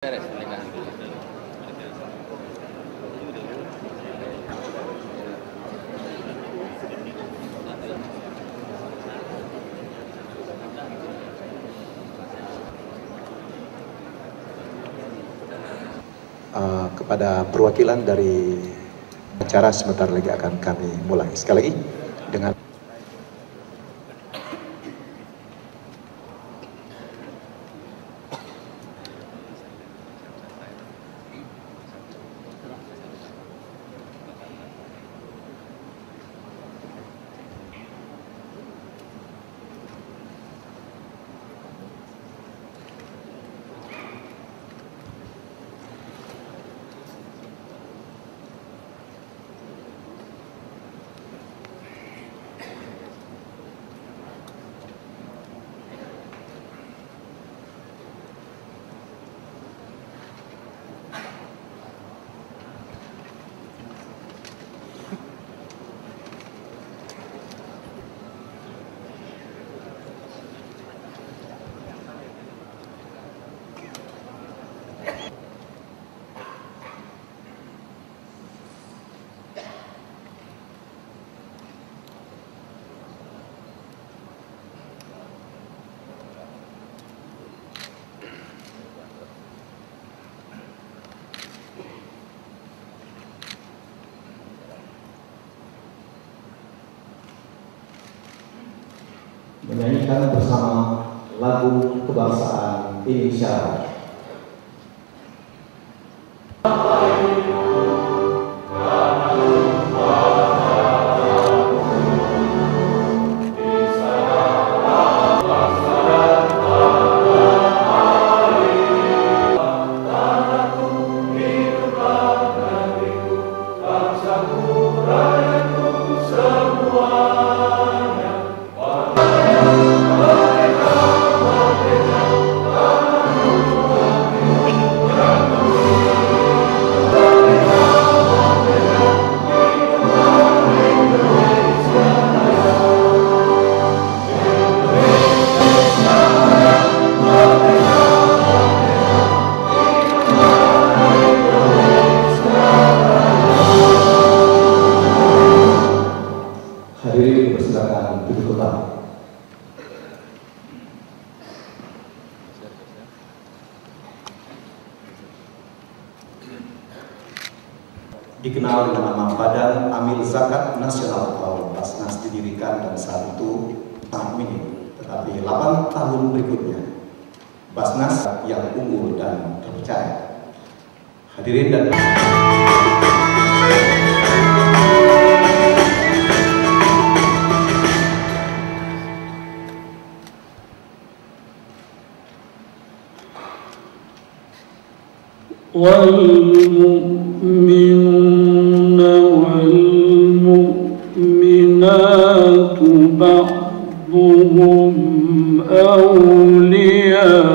Beres, pegang. Kepada perwakilan dari acara sebentar lagi akan kami mulai. Sekali lagi dengan menyanyikan bersama lagu kebangsaan Indonesia. Hadirin bersilakan duduk kembali. Dikenal dengan nama Badan Amil Zakat Nasional atau Basnas didirikan dan saat itu sangat minim, tetapi 8 tahun berikutnya Basnas yang unggul dan terpercaya. Hadirin dan والمؤمنون والمؤمنات بعضهم أولياء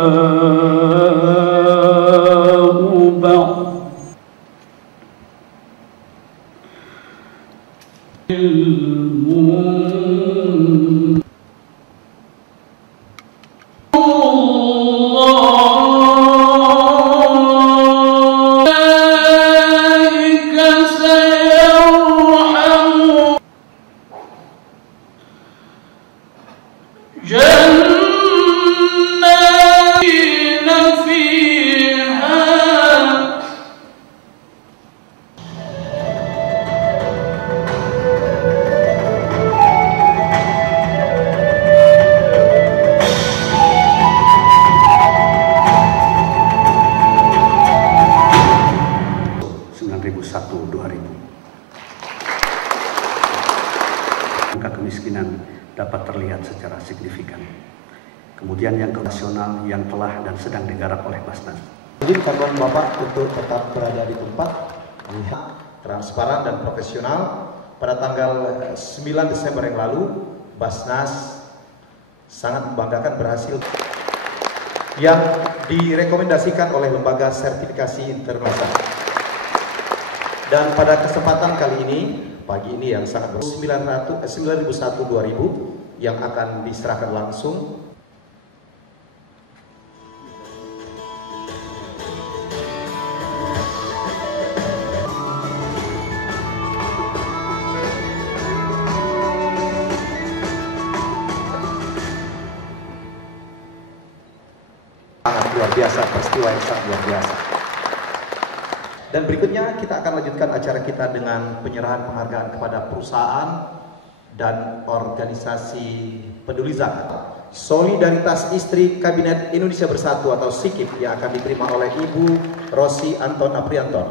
بعض angka kemiskinan dapat terlihat secara signifikan. Kemudian yang nasional yang telah dan sedang digarap oleh Basnas. izinkan Bapak untuk tetap berada di tempat, transparan dan profesional. Pada tanggal 9 Desember yang lalu, Basnas sangat membanggakan berhasil yang direkomendasikan oleh lembaga sertifikasi internasional. Dan pada kesempatan kali ini, pagi ini yang sangat 9001-2000 yang akan diserahkan langsung biasa, peristiwa yang sangat luar biasa. Dan berikutnya kita akan lanjutkan acara kita dengan penyerahan penghargaan kepada perusahaan dan organisasi peduli zakat. Solidaritas Istri Kabinet Indonesia Bersatu atau SIKIP yang akan diterima oleh Ibu Rosi Anton Aprianton.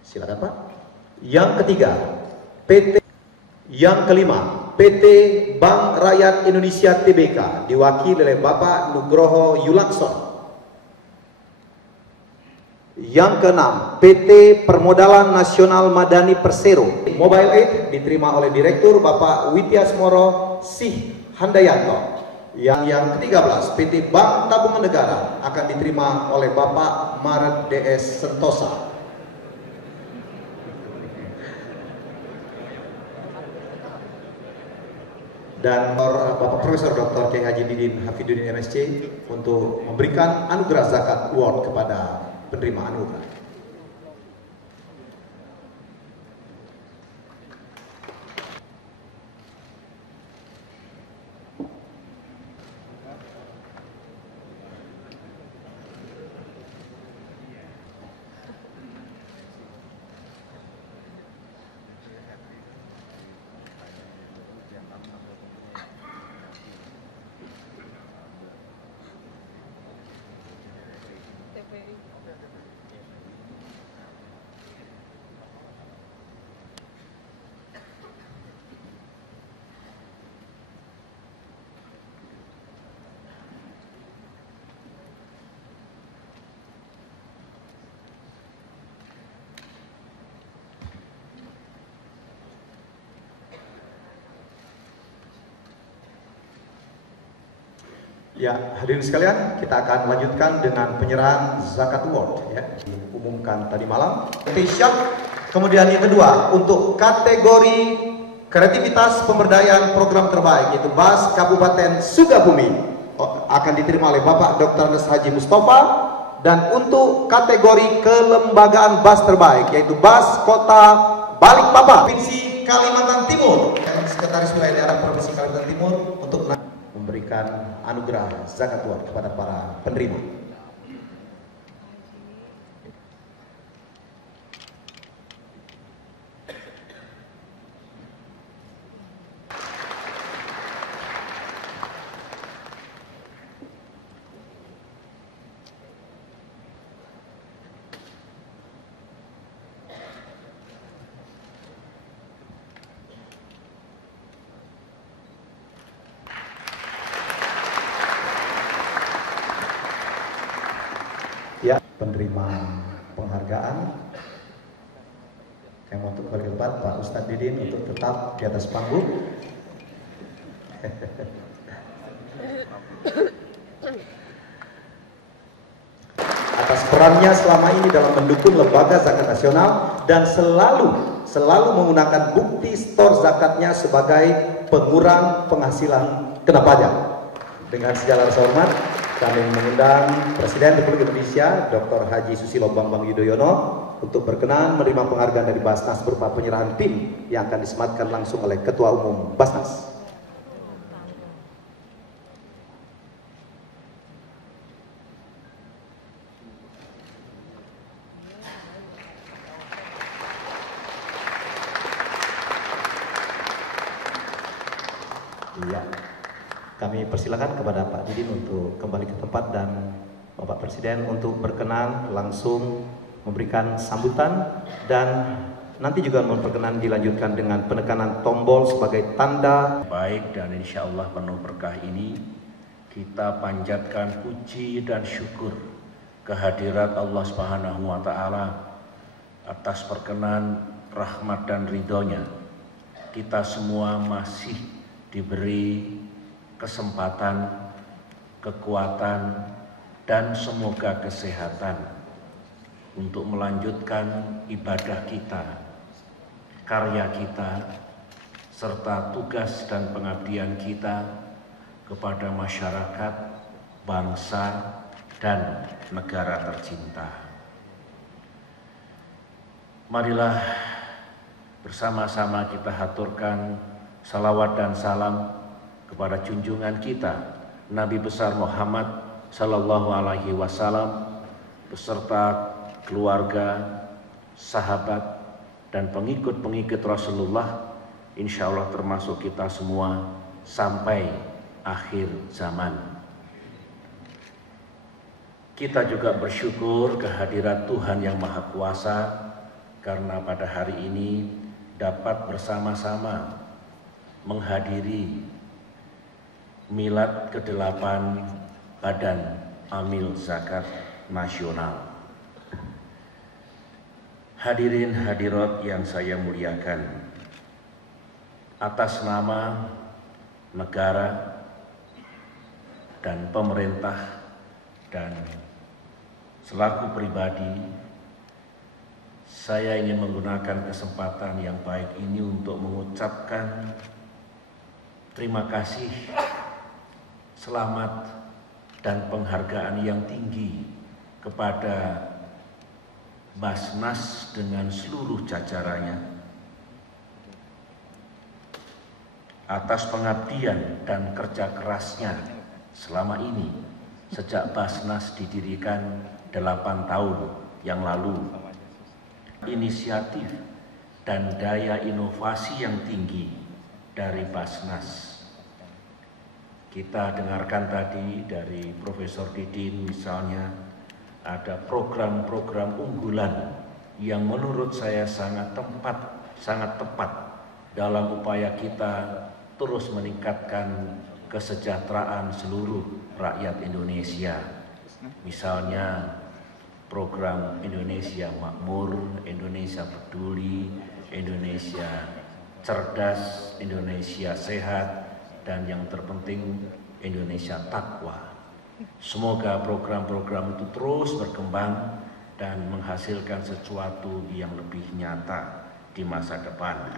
Silakan Pak. Yang ketiga, yang kelima, PT Bank Rakyat Indonesia Tbk diwakili oleh Bapak Nugroho Yulakson. Yang keenam, PT Permodalan Nasional Madani Persero Mobile Aid diterima oleh Direktur Bapak Wityasmoro Sih Handayanto. Yang ke-13, PT Bank Tabungan Negara akan diterima oleh Bapak Maret DS Sentosa. Dan Bapak Profesor Dr. Kiai Haji Didin Hafidudin MSc untuk memberikan anugerah zakat award kepada penerima anugerah. Ya, hadirin sekalian, kita akan lanjutkan dengan penyerahan zakat award ya, diumumkan tadi malam. Kemudian yang kedua, untuk kategori kreativitas pemberdayaan program terbaik yaitu BAS Kabupaten Sukabumi akan diterima oleh Bapak Dr. Andes Haji Mustafa, dan untuk kategori kelembagaan BAS terbaik yaitu BAS Kota Balikpapan Provinsi Kalimantan Timur, Sekretaris Wilayah Daerah Provinsi Kalimantan Timur untuk memberikan anugerah zakat award kepada para penerima. Ya, penerima penghargaan yang untuk kembali ke depan, Pak Ustadz Didin untuk tetap di atas panggung. Atas perannya selama ini dalam mendukung lembaga zakat nasional dan selalu menggunakan bukti stor zakatnya sebagai pengurang penghasilan kena pajak. Dengan segala rasa hormat, kami mengundang Presiden Republik Indonesia Dr. Haji Susilo Bambang Yudhoyono untuk berkenan menerima penghargaan dari Basnas berupa penyerahan PIN yang akan disematkan langsung oleh Ketua Umum Basnas. Iya. Kami persilakan kepada Pak Didin untuk kembali ke tempat dan Bapak Presiden untuk berkenan langsung memberikan sambutan, dan nanti juga memperkenan dilanjutkan dengan penekanan tombol sebagai tanda. Baik, dan insya Allah penuh berkah ini kita panjatkan puji dan syukur kehadirat Allah Subhanahu wa Ta'ala atas perkenan rahmat dan ridhonya. Kita semua masih diberi kesempatan, kekuatan, dan semoga kesehatan untuk melanjutkan ibadah kita, karya kita, serta tugas dan pengabdian kita kepada masyarakat, bangsa, dan negara tercinta. Marilah bersama-sama kita haturkan salawat dan salam kepada junjungan kita Nabi besar Muhammad sallallahu alaihi wasallam beserta keluarga, sahabat dan pengikut-pengikut Rasulullah, insya Allah termasuk kita semua sampai akhir zaman. Kita juga bersyukur kehadirat Tuhan yang Maha Kuasa karena pada hari ini dapat bersama-sama menghadiri milad ke-8 Badan Amil Zakat Nasional. Hadirin hadirat yang saya muliakan, atas nama negara dan pemerintah dan selaku pribadi, saya ingin menggunakan kesempatan yang baik ini untuk mengucapkan terima kasih, selamat dan penghargaan yang tinggi kepada Basnas dengan seluruh jajarannya atas pengabdian dan kerja kerasnya selama ini sejak Basnas didirikan 8 tahun yang lalu. Inisiatif dan daya inovasi yang tinggi dari Basnas. Kita dengarkan tadi dari Profesor Didin misalnya, ada program-program unggulan yang menurut saya sangat tepat dalam upaya kita terus meningkatkan kesejahteraan seluruh rakyat Indonesia. Misalnya program Indonesia Makmur, Indonesia Peduli, Indonesia Cerdas, Indonesia Sehat, dan yang terpenting Indonesia Takwa. Semoga program-program itu terus berkembang dan menghasilkan sesuatu yang lebih nyata di masa depan.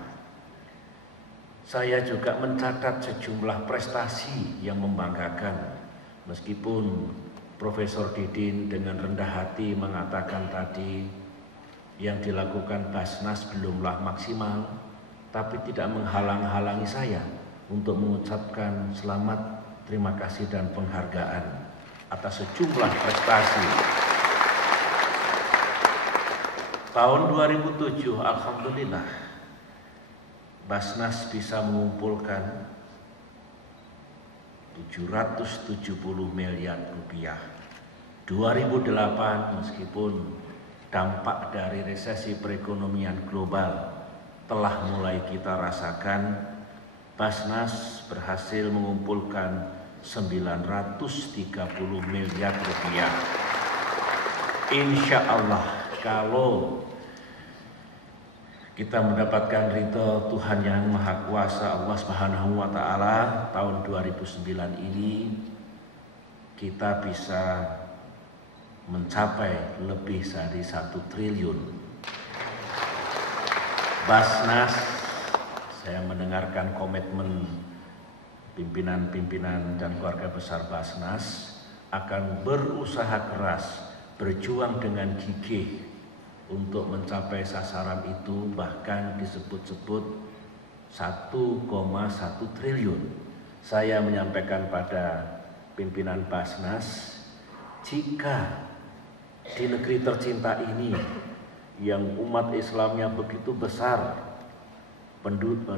Saya juga mencatat sejumlah prestasi yang membanggakan, meskipun Profesor Didin dengan rendah hati mengatakan tadi yang dilakukan Basnas belumlah maksimal, tapi tidak menghalang-halangi saya untuk mengucapkan selamat, terima kasih dan penghargaan atas sejumlah prestasi. Tahun 2007 alhamdulillah Basnas bisa mengumpulkan 770 miliar rupiah. 2008 meskipun dampak dari resesi perekonomian global telah mulai kita rasakan, Basnas berhasil mengumpulkan 930 miliar rupiah. Insya Allah kalau kita mendapatkan ridho Tuhan yang Maha Kuasa Allah Subhanahu wa Ta'ala, tahun 2009 ini kita bisa mencapai lebih dari 1 triliun. Basnas, saya mendengarkan komitmen pimpinan-pimpinan dan keluarga besar Basnas akan berusaha keras, berjuang dengan gigih untuk mencapai sasaran itu, bahkan disebut-sebut 1,1 triliun. Saya menyampaikan pada pimpinan Basnas, jika di negeri tercinta ini yang umat Islamnya begitu besar,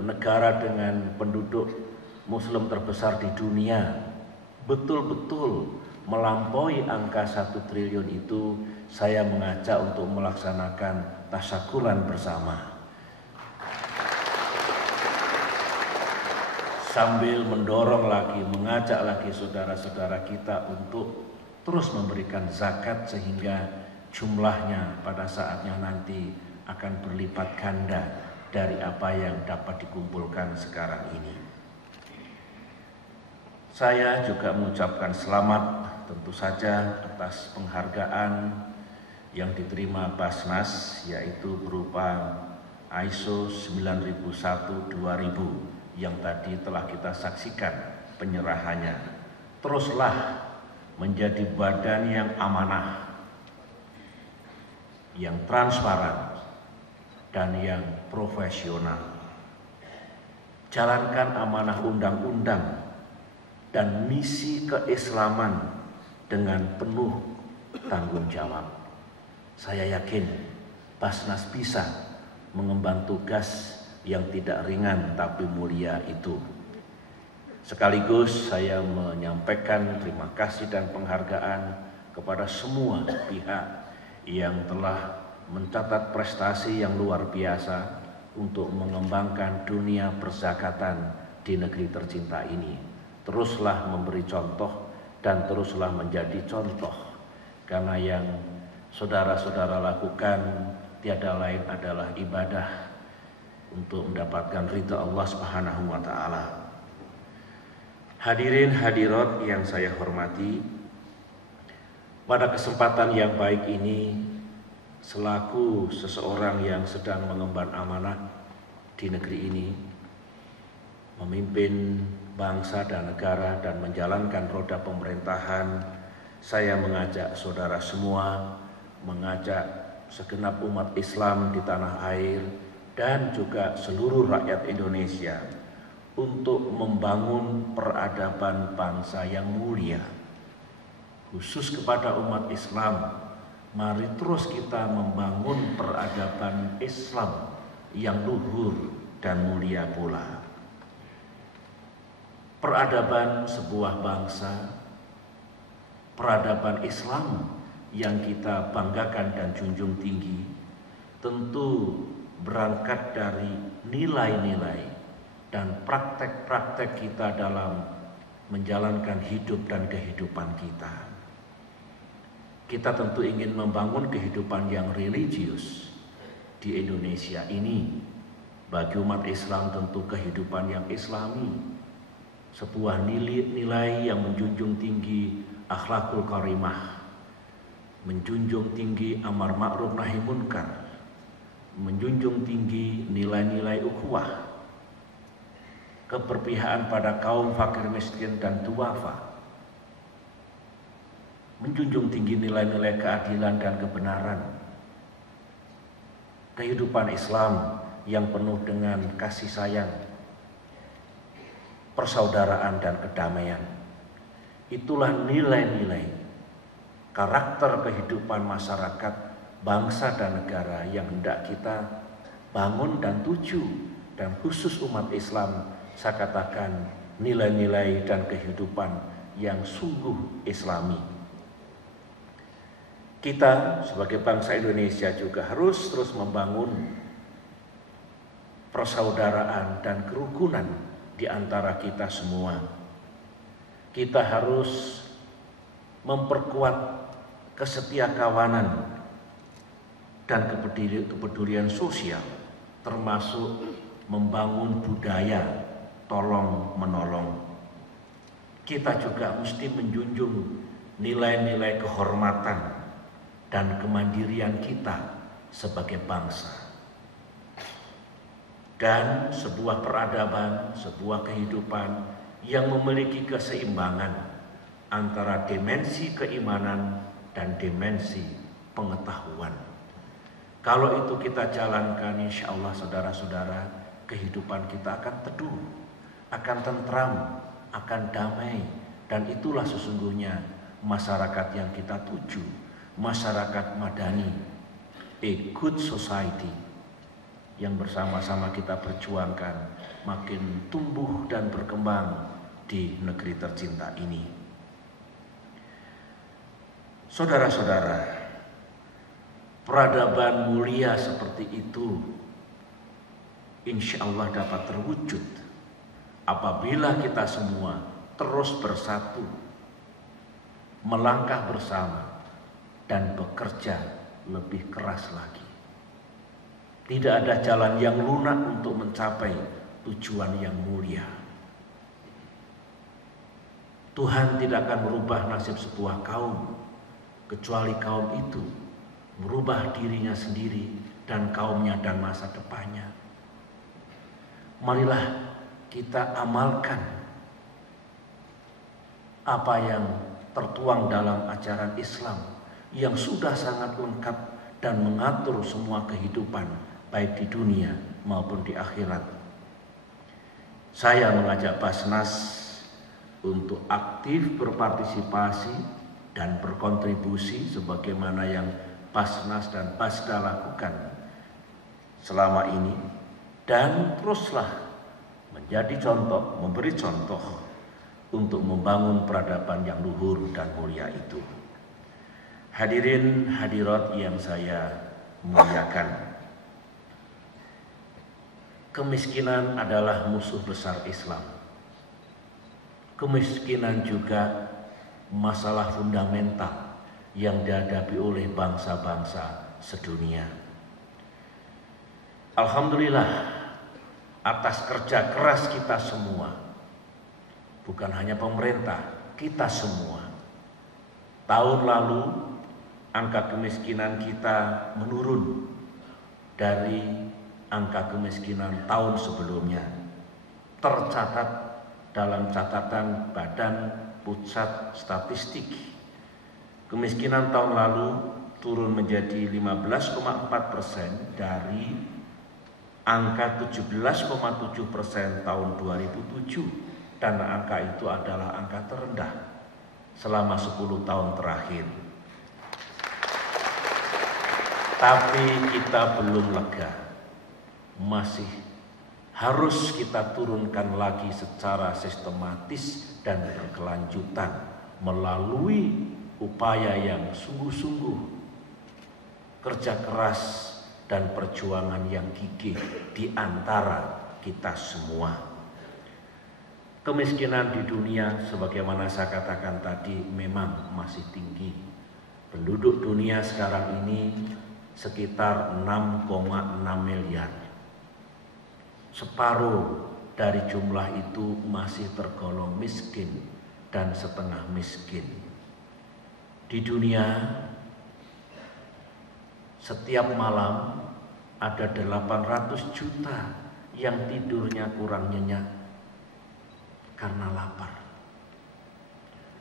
negara dengan penduduk Muslim terbesar di dunia, betul-betul melampaui angka 1 triliun itu, saya mengajak untuk melaksanakan tasyakuran bersama. Sambil mendorong lagi, mengajak lagi saudara-saudara kita untuk terus memberikan zakat sehingga jumlahnya pada saatnya nanti akan berlipat ganda dari apa yang dapat dikumpulkan sekarang ini. Saya juga mengucapkan selamat tentu saja atas penghargaan yang diterima Basnas, yaitu berupa ISO 9001-2000 yang tadi telah kita saksikan penyerahannya. Teruslah menjadi badan yang amanah, yang transparan, dan yang profesional. Jalankan amanah undang-undang dan misi keislaman dengan penuh tanggung jawab. Saya yakin Basnas bisa mengemban tugas yang tidak ringan tapi mulia itu. Sekaligus saya menyampaikan terima kasih dan penghargaan kepada semua pihak yang telah mencatat prestasi yang luar biasa untuk mengembangkan dunia perzakatan di negeri tercinta ini. Teruslah memberi contoh dan teruslah menjadi contoh, karena yang saudara-saudara lakukan tiada lain adalah ibadah untuk mendapatkan ridha Allah Subhanahu wa taala. Hadirin hadirat yang saya hormati, pada kesempatan yang baik ini, selaku seseorang yang sedang mengemban amanah di negeri ini, memimpin bangsa dan negara dan menjalankan roda pemerintahan, saya mengajak saudara semua, mengajak segenap umat Islam di tanah air dan juga seluruh rakyat Indonesia untuk membangun peradaban bangsa yang mulia. Khusus kepada umat Islam, mari terus kita membangun peradaban Islam yang luhur dan mulia pula. Peradaban sebuah bangsa, peradaban Islam yang kita banggakan dan junjung tinggi, tentu berangkat dari nilai-nilai dan praktek-praktek kita dalam menjalankan hidup dan kehidupan kita. Kita tentu ingin membangun kehidupan yang religius di Indonesia ini. Bagi umat Islam tentu kehidupan yang islami, sebuah nilai yang menjunjung tinggi akhlakul karimah, menjunjung tinggi amar ma'ruf nahi munkar, menjunjung tinggi nilai-nilai ukhuwah, keberpihakan pada kaum fakir miskin dan duafa, menjunjung tinggi nilai-nilai keadilan dan kebenaran, kehidupan Islam yang penuh dengan kasih sayang, persaudaraan dan kedamaian. Itulah nilai-nilai karakter kehidupan masyarakat, bangsa dan negara yang hendak kita bangun dan tuju, dan khusus umat Islam saya katakan nilai-nilai dan kehidupan yang sungguh islami. Kita sebagai bangsa Indonesia juga harus terus membangun persaudaraan dan kerukunan di antara kita semua. Kita harus memperkuat kesetiakawanan dan kepedulian sosial, termasuk membangun budaya tolong menolong. Kita juga mesti menjunjung nilai-nilai kehormatan dan kemandirian kita sebagai bangsa. Dan sebuah peradaban, sebuah kehidupan yang memiliki keseimbangan antara dimensi keimanan dan dimensi pengetahuan. Kalau itu kita jalankan, insya Allah saudara-saudara, kehidupan kita akan teduh, akan tentram, akan damai. Dan itulah sesungguhnya masyarakat yang kita tuju, masyarakat madani, a good society, yang bersama-sama kita perjuangkan makin tumbuh dan berkembang di negeri tercinta ini. Saudara-saudara, peradaban mulia seperti itu insya Allah dapat terwujud apabila kita semua terus bersatu, melangkah bersama, dan bekerja lebih keras lagi. Tidak ada jalan yang lunak untuk mencapai tujuan yang mulia. Tuhan tidak akan merubah nasib sebuah kaum, kecuali kaum itu merubah dirinya sendiri dan kaumnya dan masa depannya. Marilah kita amalkan apa yang tertuang dalam ajaran Islam yang sudah sangat lengkap dan mengatur semua kehidupan baik di dunia maupun di akhirat. Saya mengajak Basnas untuk aktif berpartisipasi dan berkontribusi sebagaimana yang Basnas dan Basda lakukan selama ini, dan teruslah menjadi contoh, memberi contoh untuk membangun peradaban yang luhur dan mulia itu. Hadirin hadirat yang saya muliakan, kemiskinan adalah musuh besar Islam. Kemiskinan juga masalah fundamental yang dihadapi oleh bangsa-bangsa sedunia. Alhamdulillah atas kerja keras kita semua, bukan hanya pemerintah, kita semua. Tahun lalu angka kemiskinan kita menurun dari angka kemiskinan tahun sebelumnya. Tercatat dalam catatan Badan Pusat Statistik, kemiskinan tahun lalu turun menjadi 15,4% dari angka 17,7% tahun 2007, dan angka itu adalah angka terendah selama 10 tahun terakhir. Tapi kita belum lega, masih harus kita turunkan lagi secara sistematis dan berkelanjutan melalui upaya yang sungguh-sungguh, kerja keras dan perjuangan yang gigih di antara kita semua. Kemiskinan di dunia sebagaimana saya katakan tadi memang masih tinggi. Penduduk dunia sekarang ini sekitar 6,6 miliar. Separuh dari jumlah itu masih tergolong miskin dan setengah miskin. Di dunia setiap malam ada 800 juta yang tidurnya kurang nyenyak karena lapar.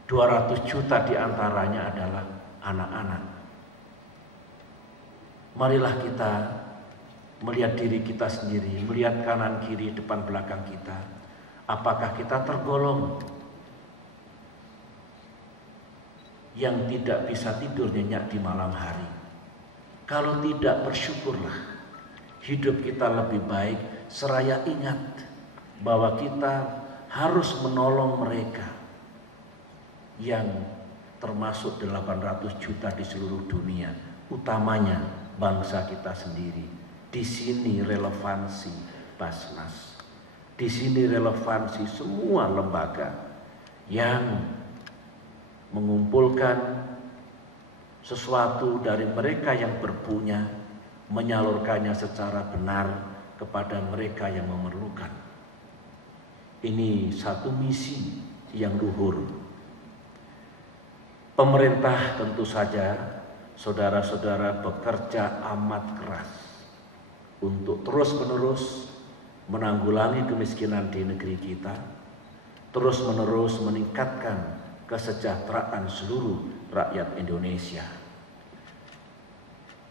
200 juta diantaranya adalah anak-anak. Marilah kita melihat diri kita sendiri, melihat kanan kiri depan belakang kita. Apakah kita tergolong yang tidak bisa tidur nyenyak di malam hari? Kalau tidak, bersyukurlah. Hidup kita lebih baik seraya ingat bahwa kita harus menolong mereka yang termasuk 800 juta di seluruh dunia, utamanya bangsa kita sendiri. Di sini relevansi Basnas, di sini relevansi semua lembaga yang mengumpulkan sesuatu dari mereka yang berpunya, menyalurkannya secara benar kepada mereka yang memerlukan. Ini satu misi yang luhur. Pemerintah tentu saja, saudara-saudara, bekerja amat keras untuk terus-menerus menanggulangi kemiskinan di negeri kita, terus-menerus meningkatkan kesejahteraan seluruh rakyat Indonesia.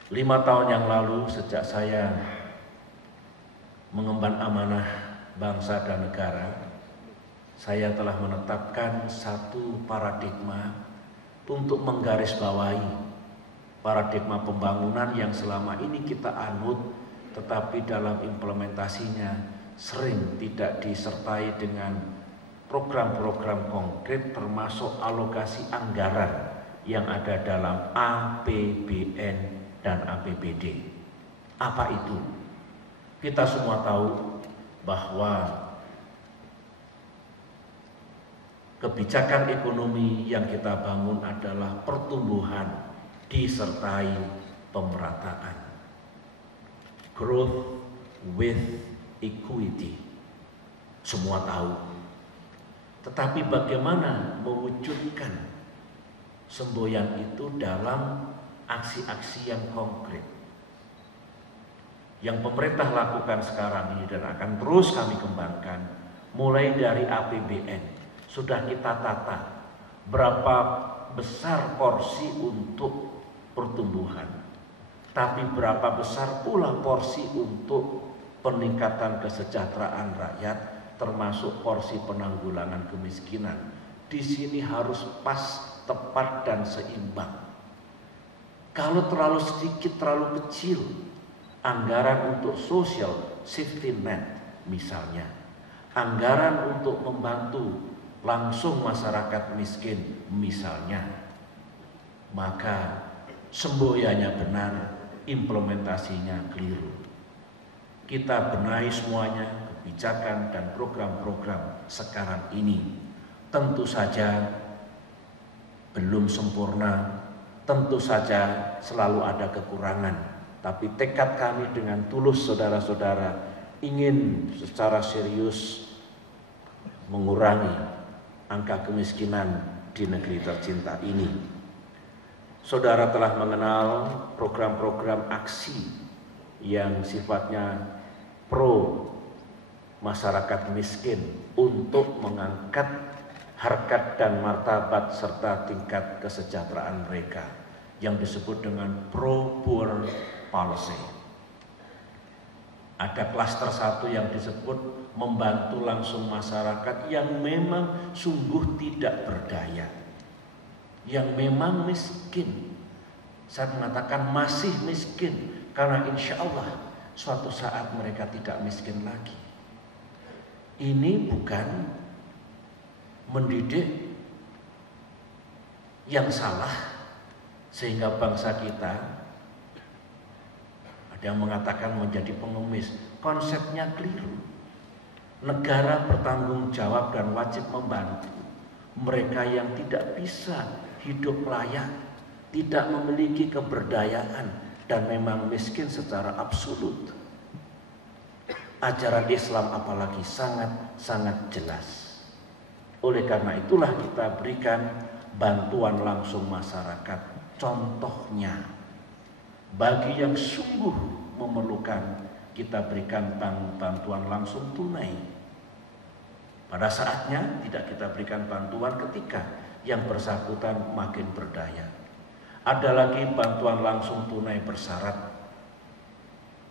5 tahun yang lalu sejak saya mengemban amanah bangsa dan negara, saya telah menetapkan satu paradigma untuk menggarisbawahi paradigma pembangunan yang selama ini kita anut, tetapi dalam implementasinya sering tidak disertai dengan program-program konkret, termasuk alokasi anggaran yang ada dalam APBN dan APBD. Apa itu? Kita semua tahu bahwa kebijakan ekonomi yang kita bangun adalah pertumbuhan disertai pemerataan. Growth with equity. Semua tahu. Tetapi bagaimana mewujudkan semboyan itu dalam aksi-aksi yang konkret yang pemerintah lakukan sekarang ini dan akan terus kami kembangkan, mulai dari APBN sudah kita tata berapa besar porsi untuk pertumbuhan, tapi berapa besar pula porsi untuk peningkatan kesejahteraan rakyat, termasuk porsi penanggulangan kemiskinan di sini harus pas, tepat, dan seimbang. Kalau terlalu sedikit, terlalu kecil, anggaran untuk social safety net misalnya, anggaran untuk membantu langsung masyarakat miskin misalnya, maka semboyannya benar, implementasinya keliru. Kita benahi semuanya, kebijakan dan program-program sekarang ini. Tentu saja belum sempurna, tentu saja selalu ada kekurangan. Tapi tekad kami dengan tulus saudara-saudara ingin secara serius mengurangi angka kemiskinan di negeri tercinta ini. Saudara telah mengenal program-program aksi yang sifatnya pro masyarakat miskin untuk mengangkat harkat dan martabat serta tingkat kesejahteraan mereka yang disebut dengan pro-poor policy. Ada klaster 1 yang disebut membantu langsung masyarakat yang memang sungguh tidak berdaya, yang memang miskin. Saya mengatakan masih miskin karena insya Allah suatu saat mereka tidak miskin lagi. Ini bukan mendidik yang salah sehingga bangsa kita, ada yang mengatakan menjadi pengemis. Konsepnya keliru. Negara bertanggung jawab dan wajib membantu mereka yang tidak bisa hidup layak, tidak memiliki keberdayaan, dan memang miskin secara absolut. Ajaran Islam apalagi sangat jelas. Oleh karena itulah kita berikan bantuan langsung masyarakat. Contohnya, bagi yang sungguh memerlukan, kita berikan bantuan langsung tunai. Pada saatnya tidak kita berikan bantuan ketika yang bersangkutan makin berdaya. Ada lagi bantuan langsung tunai bersyarat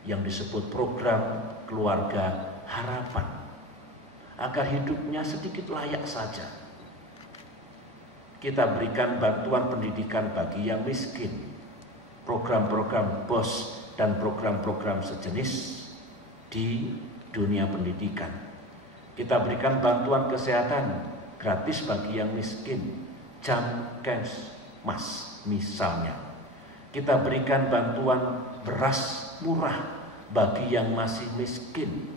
yang disebut program keluarga harapan, agar hidupnya sedikit layak saja. Kita berikan bantuan pendidikan bagi yang miskin, program-program BOS dan program-program sejenis di dunia pendidikan. Kita berikan bantuan kesehatan gratis bagi yang miskin, Jamkesmas misalnya. Kita berikan bantuan beras murah bagi yang masih miskin.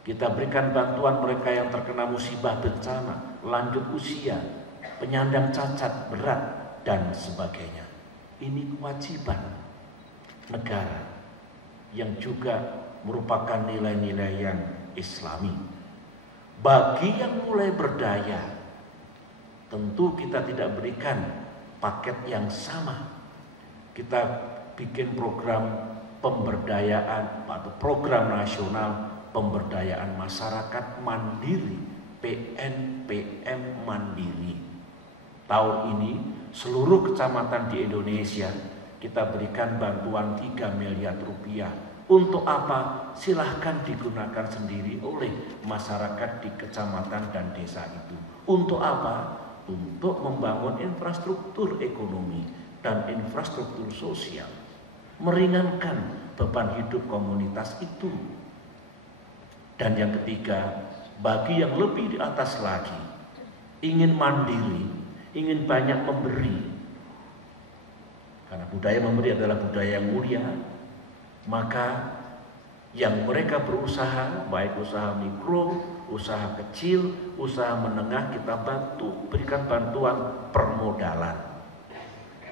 Kita berikan bantuan mereka yang terkena musibah bencana, lanjut usia, penyandang cacat berat, dan sebagainya. Ini kewajiban negara yang juga merupakan nilai-nilai yang Islami. Bagi yang mulai berdaya, tentu kita tidak berikan paket yang sama. Kita bikin program pemberdayaan atau program nasional pemberdayaan masyarakat mandiri, PNPM mandiri. Tahun ini seluruh kecamatan di Indonesia kita berikan bantuan 3 miliar rupiah. Untuk apa? Silahkan digunakan sendiri oleh masyarakat di kecamatan dan desa itu. Untuk apa? Untuk membangun infrastruktur ekonomi dan infrastruktur sosial, meringankan beban hidup komunitas itu. Dan yang ketiga, bagi yang lebih di atas lagi, ingin mandiri, ingin banyak memberi, karena budaya memberi adalah budaya yang mulia, maka yang mereka berusaha, baik usaha mikro, usaha kecil, usaha menengah, kita bantu, berikan bantuan permodalan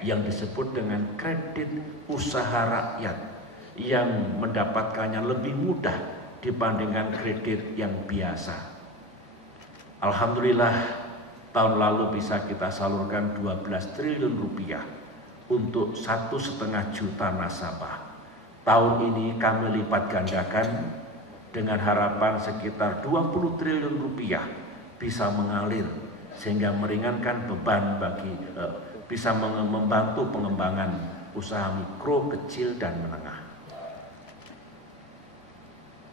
yang disebut dengan kredit usaha rakyat, yang mendapatkannya lebih mudah dibandingkan kredit yang biasa. Alhamdulillah, tahun lalu bisa kita salurkan 12 triliun rupiah untuk 1,5 juta nasabah. Tahun ini kami lipat gandakan dengan harapan sekitar 20 triliun rupiah bisa mengalir sehingga meringankan beban bagi bisa membantu pengembangan usaha mikro, kecil, dan menengah.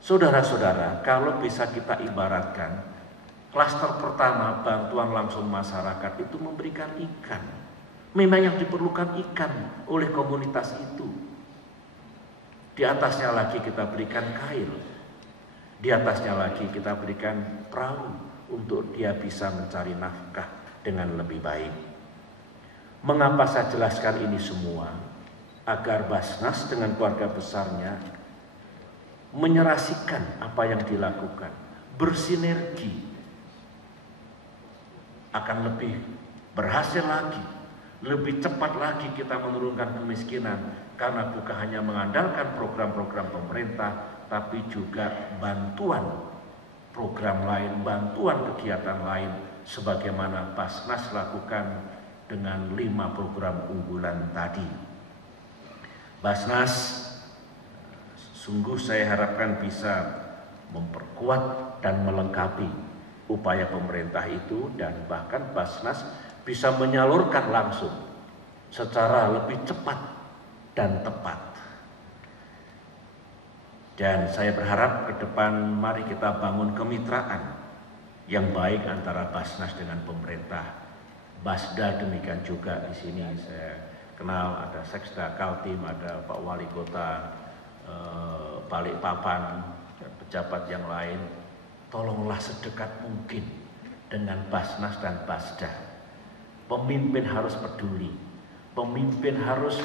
Saudara-saudara, kalau bisa kita ibaratkan, Klaster pertama, bantuan langsung masyarakat, itu memberikan ikan. Memang yang diperlukan ikan oleh komunitas itu. Di atasnya lagi kita berikan kail. Di atasnya lagi kita berikan perahu untuk dia bisa mencari nafkah dengan lebih baik. Mengapa saya jelaskan ini semua? Agar Basnas dengan keluarga besarnya menyerasikan apa yang dilakukan, bersinergi, akan lebih berhasil lagi, lebih cepat lagi kita menurunkan kemiskinan, karena bukan hanya mengandalkan program-program pemerintah, tapi juga bantuan program lain, bantuan kegiatan lain, sebagaimana Basnas lakukan dengan 5 program unggulan tadi. Basnas sungguh saya harapkan bisa memperkuat dan melengkapi upaya pemerintah itu, dan bahkan Basnas bisa menyalurkan langsung secara lebih cepat dan tepat. Dan saya berharap ke depan mari kita bangun kemitraan yang baik antara Basnas dengan pemerintah. Basda demikian juga di sini saya kenal ada Seksda Kaltim, ada Pak Wali Kota Balikpapan dan pejabat yang lain. Tolonglah sedekat mungkin dengan Basnas dan Basda. Pemimpin harus peduli. Pemimpin harus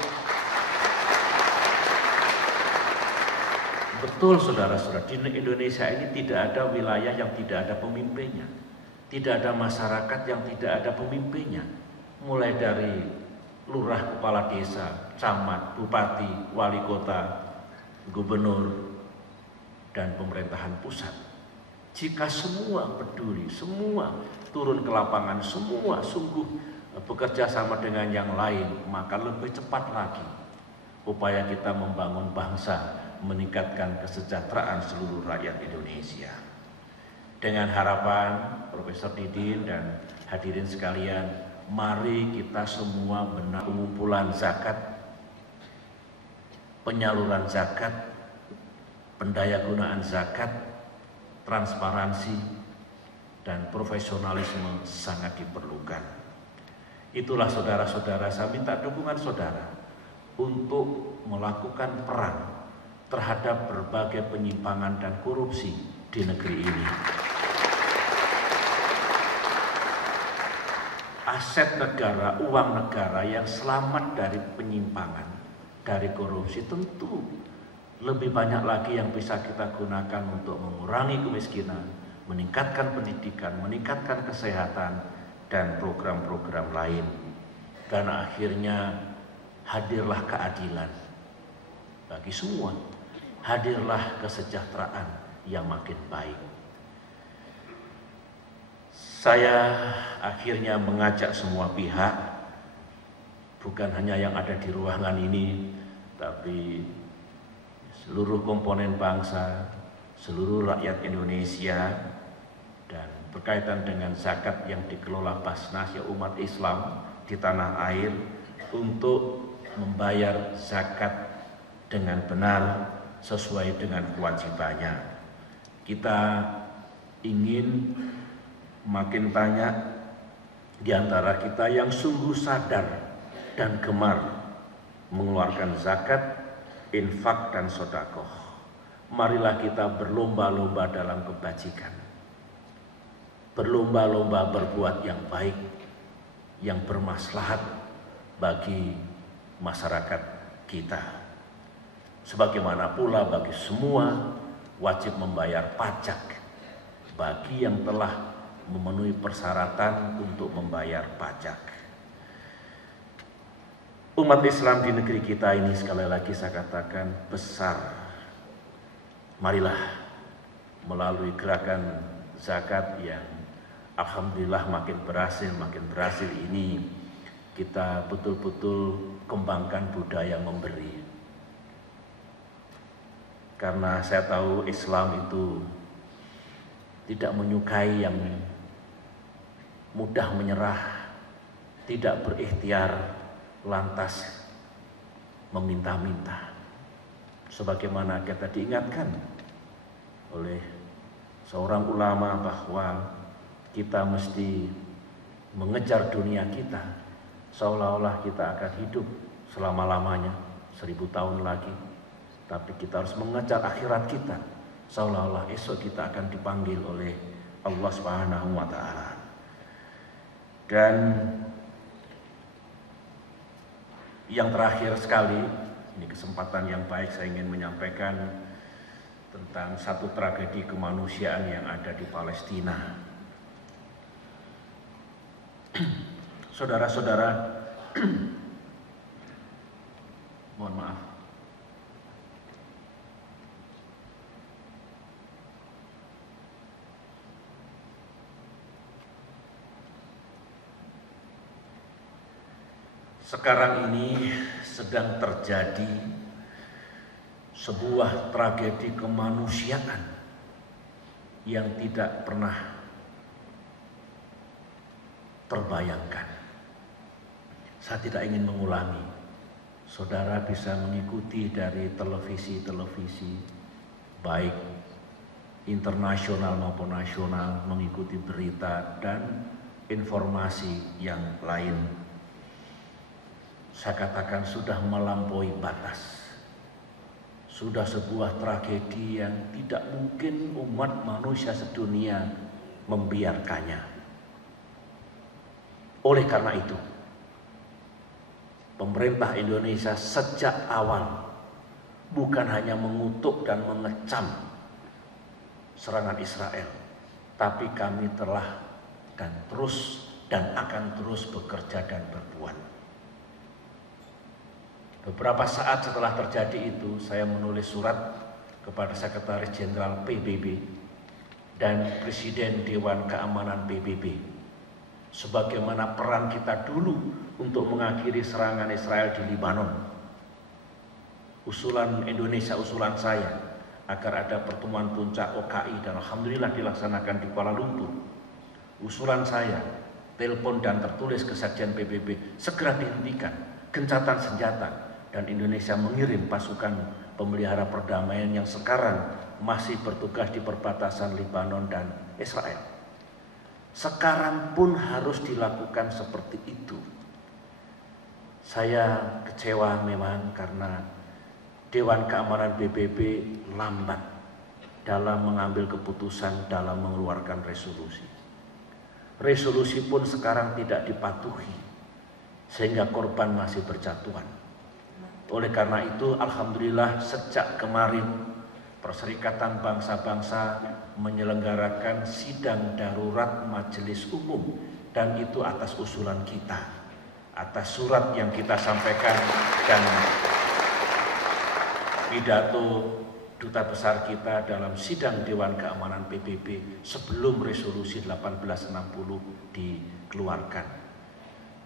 betul, saudara-saudara, di Indonesia ini tidak ada wilayah yang tidak ada pemimpinnya. Tidak ada masyarakat yang tidak ada pemimpinnya. Mulai dari lurah, kepala desa, camat, bupati, wali kota, gubernur, dan pemerintahan pusat. Jika semua peduli, semua turun ke lapangan, semua sungguh bekerja sama dengan yang lain, maka lebih cepat lagi upaya kita membangun bangsa, meningkatkan kesejahteraan seluruh rakyat Indonesia. Dengan harapan Profesor Didin dan hadirin sekalian, mari kita semua benar pengumpulan zakat, penyaluran zakat, pendayagunaan zakat, transparansi dan profesionalisme sangat diperlukan. Itulah saudara-saudara, saya minta dukungan saudara untuk melakukan perang terhadap berbagai penyimpangan dan korupsi di negeri ini. Aset negara, uang negara yang selamat dari penyimpangan, dari korupsi, tentu lebih banyak lagi yang bisa kita gunakan untuk mengurangi kemiskinan, meningkatkan pendidikan, meningkatkan kesehatan, dan program-program lain. Dan akhirnya hadirlah keadilan bagi semua, hadirlah kesejahteraan yang makin baik. Saya akhirnya mengajak semua pihak, bukan hanya yang ada di ruangan ini, tapi seluruh komponen bangsa, seluruh rakyat Indonesia, dan berkaitan dengan zakat yang dikelola Basnas, ya umat Islam di tanah air, untuk membayar zakat dengan benar sesuai dengan kewajibannya. Kita ingin makin banyak di antara kita yang sungguh sadar dan gemar mengeluarkan zakat, infak, dan sedekah. Marilah kita berlomba-lomba dalam kebajikan, berlomba-lomba berbuat yang baik, yang bermaslahat bagi masyarakat kita. Sebagaimana pula bagi semua wajib membayar pajak bagi yang telah memenuhi persyaratan untuk membayar pajak. Umat Islam di negeri kita ini, sekali lagi saya katakan, besar. Marilah melalui gerakan zakat yang alhamdulillah makin berhasil ini, kita betul-betul kembangkan budaya memberi. Karena saya tahu Islam itu tidak menyukai yang mudah menyerah, tidak berikhtiar, lantas meminta-minta. Sebagaimana kita diingatkan oleh seorang ulama bahwa kita mesti mengejar dunia kita, seolah-olah kita akan hidup selama-lamanya, 1000 tahun lagi. Tapi kita harus mengejar akhirat kita, seolah-olah esok kita akan dipanggil oleh Allah Subhanahu wa Ta'ala. Dan yang terakhir sekali, ini kesempatan yang baik, saya ingin menyampaikan tentang satu tragedi kemanusiaan yang ada di Palestina. Saudara-saudara, mohon maaf. Sekarang ini sedang terjadi sebuah tragedi kemanusiaan yang tidak pernah terbayangkan. Saya tidak ingin mengulangi. Saudara bisa mengikuti dari televisi-televisi, baik internasional maupun nasional, mengikuti berita dan informasi yang lain. Saya katakan sudah melampaui batas. Sudah sebuah tragedi yang tidak mungkin umat manusia sedunia membiarkannya. Oleh karena itu, pemerintah Indonesia sejak awal bukan hanya mengutuk dan mengecam serangan Israel, tapi kami telah dan terus dan akan terus bekerja dan berbuat. Beberapa saat setelah terjadi itu, saya menulis surat kepada Sekretaris Jenderal PBB dan Presiden Dewan Keamanan PBB. Sebagaimana peran kita dulu untuk mengakhiri serangan Israel di Libanon. Usulan Indonesia, usulan saya, agar ada pertemuan puncak OKI dan alhamdulillah dilaksanakan di Kuala Lumpur. Usulan saya, telepon dan tertulis ke Sekjen PBB, segera dihentikan gencatan senjata. Dan Indonesia mengirim pasukan pemelihara perdamaian yang sekarang masih bertugas di perbatasan Libanon dan Israel. Sekarang pun harus dilakukan seperti itu. Saya kecewa memang karena Dewan Keamanan PBB lambat dalam mengambil keputusan dalam mengeluarkan resolusi. Resolusi pun sekarang tidak dipatuhi sehingga korban masih berjatuhan. Oleh karena itu, alhamdulillah sejak kemarin Perserikatan Bangsa-Bangsa menyelenggarakan sidang darurat Majelis Umum, dan itu atas usulan kita, atas surat yang kita sampaikan dan pidato Duta Besar kita dalam sidang Dewan Keamanan PBB sebelum resolusi 1860 dikeluarkan.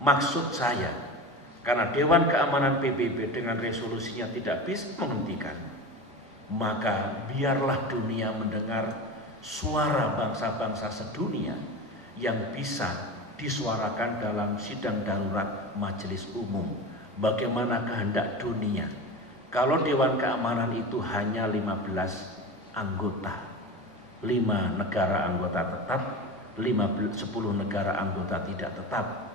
Maksud saya, karena Dewan Keamanan PBB dengan resolusinya tidak bisa menghentikan, maka biarlah dunia mendengar suara bangsa-bangsa sedunia yang bisa disuarakan dalam sidang darurat Majelis Umum. Bagaimana kehendak dunia? Kalau Dewan Keamanan itu hanya 15 anggota, 5 negara anggota tetap, 10 negara anggota tidak tetap.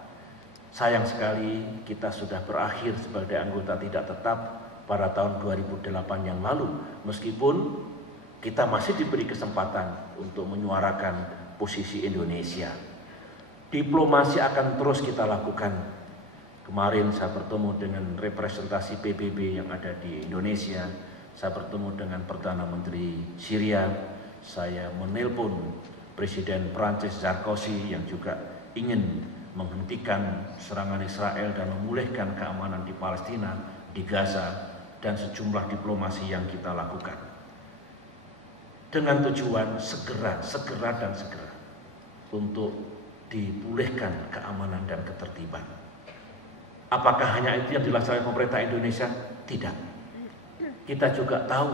Sayang sekali kita sudah berakhir sebagai anggota tidak tetap pada tahun 2008 yang lalu. Meskipun kita masih diberi kesempatan untuk menyuarakan posisi Indonesia. Diplomasi akan terus kita lakukan. Kemarin saya bertemu dengan representasi PBB yang ada di Indonesia. Saya bertemu dengan Perdana Menteri Syria. Saya menelpon Presiden Prancis Sarkozy yang juga ingin menghentikan serangan Israel dan memulihkan keamanan di Palestina, di Gaza, dan sejumlah diplomasi yang kita lakukan. Dengan tujuan segera untuk dipulihkan keamanan dan ketertiban. Apakah hanya itu yang dilaksanakan pemerintah Indonesia? Tidak. Kita juga tahu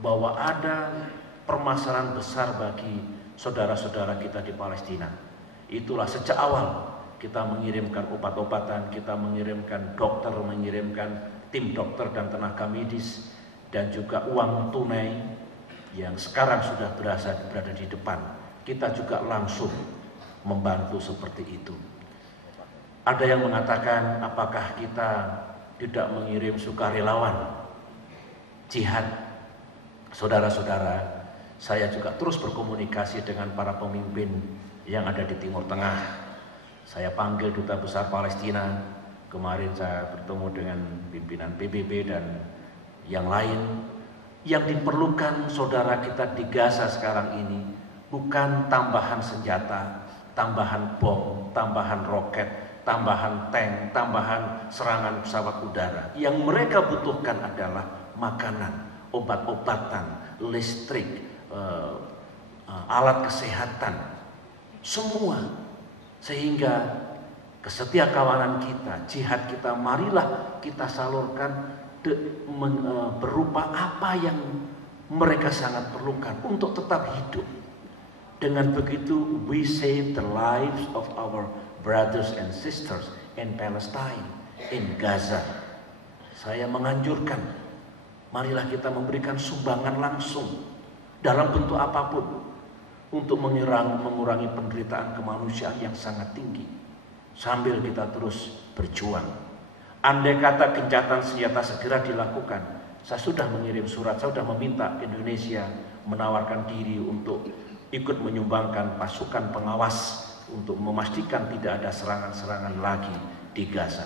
bahwa ada permasalahan besar bagi saudara-saudara kita di Palestina. Itulah sejak awal kita mengirimkan obat-obatan, kita mengirimkan dokter, mengirimkan tim dokter dan tenaga medis, dan juga uang tunai yang sekarang sudah berada di depan. Kita juga langsung membantu seperti itu. Ada yang mengatakan, apakah kita tidak mengirim sukarelawan jihad? Saudara-saudara, saya juga terus berkomunikasi dengan para pemimpin yang ada di Timur Tengah. Saya panggil Duta Besar Palestina, kemarin saya bertemu dengan pimpinan PBB dan yang lain. Yang diperlukan saudara kita di Gaza sekarang ini bukan tambahan senjata, tambahan bom, tambahan roket, tambahan tank, tambahan serangan pesawat udara. Yang mereka butuhkan adalah makanan, obat-obatan, listrik, alat kesehatan, semua. Sehingga kesetiakawanan kita, jihad kita, marilah kita salurkan berupa apa yang mereka sangat perlukan untuk tetap hidup. Dengan begitu, we save the lives of our brothers and sisters in Palestine, in Gaza. Saya menganjurkan, marilah kita memberikan sumbangan langsung dalam bentuk apapun untuk mengurangi penderitaan kemanusiaan yang sangat tinggi, sambil kita terus berjuang. Andai kata gencatan senjata segera dilakukan, saya sudah mengirim surat, saya sudah meminta Indonesia menawarkan diri untuk ikut menyumbangkan pasukan pengawas untuk memastikan tidak ada serangan-serangan lagi di Gaza.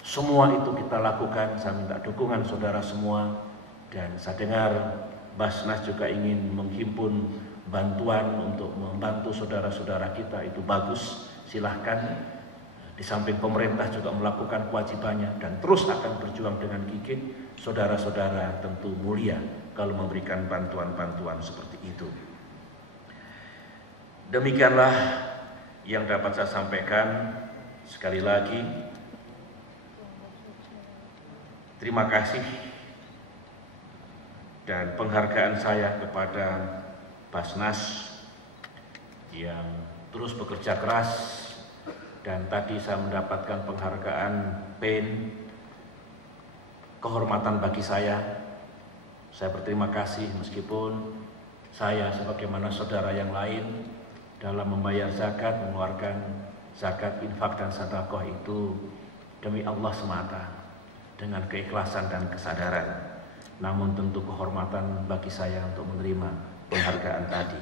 Semua itu kita lakukan, saya minta dukungan saudara semua, dan saya dengar Basnas juga ingin menghimpun bantuan untuk membantu saudara-saudara kita, itu bagus, silahkan. Di samping pemerintah juga melakukan kewajibannya dan terus akan berjuang dengan gigih. Saudara-saudara tentu mulia kalau memberikan bantuan-bantuan seperti itu. Demikianlah yang dapat saya sampaikan. Sekali lagi, terima kasih dan penghargaan saya kepada Basnas yang terus bekerja keras. Dan tadi saya mendapatkan penghargaan PEN, kehormatan bagi saya. Saya berterima kasih meskipun saya sebagaimana saudara yang lain dalam membayar zakat, mengeluarkan zakat, infak dan sedekah itu demi Allah semata, dengan keikhlasan dan kesadaran. Namun tentu kehormatan bagi saya untuk menerima penghargaan tadi.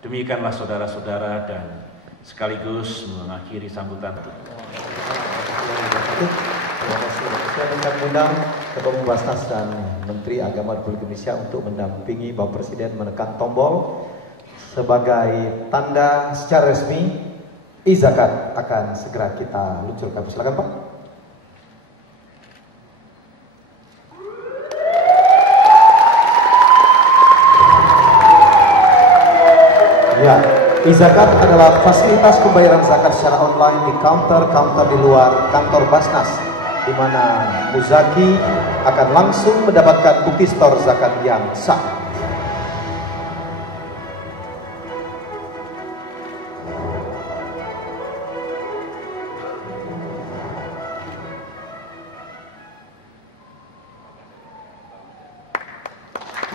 Demikianlah saudara-saudara, dan sekaligus mengakhiri sambutan. Saya akan undang Ketua Umum Basnas dan Menteri Agama Republik Indonesia untuk mendampingi Bapak Presiden menekan tombol sebagai tanda secara resmi e-zakat akan segera kita luncurkan. Silakan Pak. Ya. E-zakat adalah fasilitas pembayaran zakat secara online di counter-counter di luar kantor Basnas, di mana muzaki akan langsung mendapatkan bukti store zakat yang sah.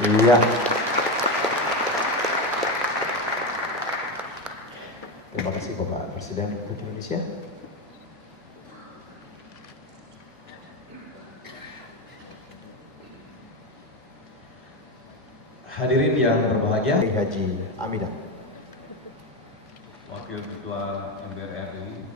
Iya. Terima kasih Bapak Presiden Republik Indonesia. Hadirin yang berbahagia, Haji Amidah, Wakil Ketua MPR RI